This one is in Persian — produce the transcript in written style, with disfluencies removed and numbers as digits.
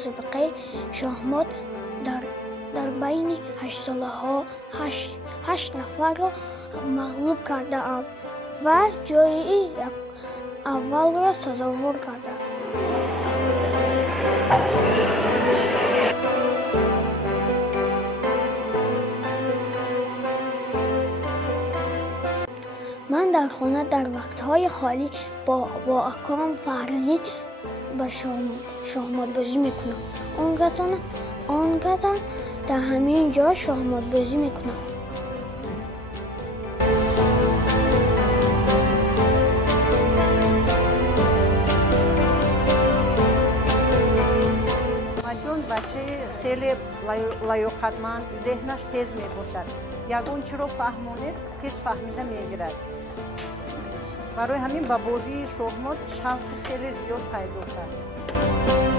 مسابقه شاهمات در بین 8 ساله ها 8 نفر را مغلوب کرده ام و جایزه اول را سزاوار کرده. من در خانه در وقتهای خالی با اکام فرزین به شاهمات بازی میکنم. آنگاه در همین جا شاهمات بازی میکنم. چون بچه خیلی لیاقتمند، ذهنش تیز می باشد. یگان چی رو فهمونه تیز فهمیده میگیرد. برای همین با بازی شاهمات شوق خیلی زیاد پیدا کرد.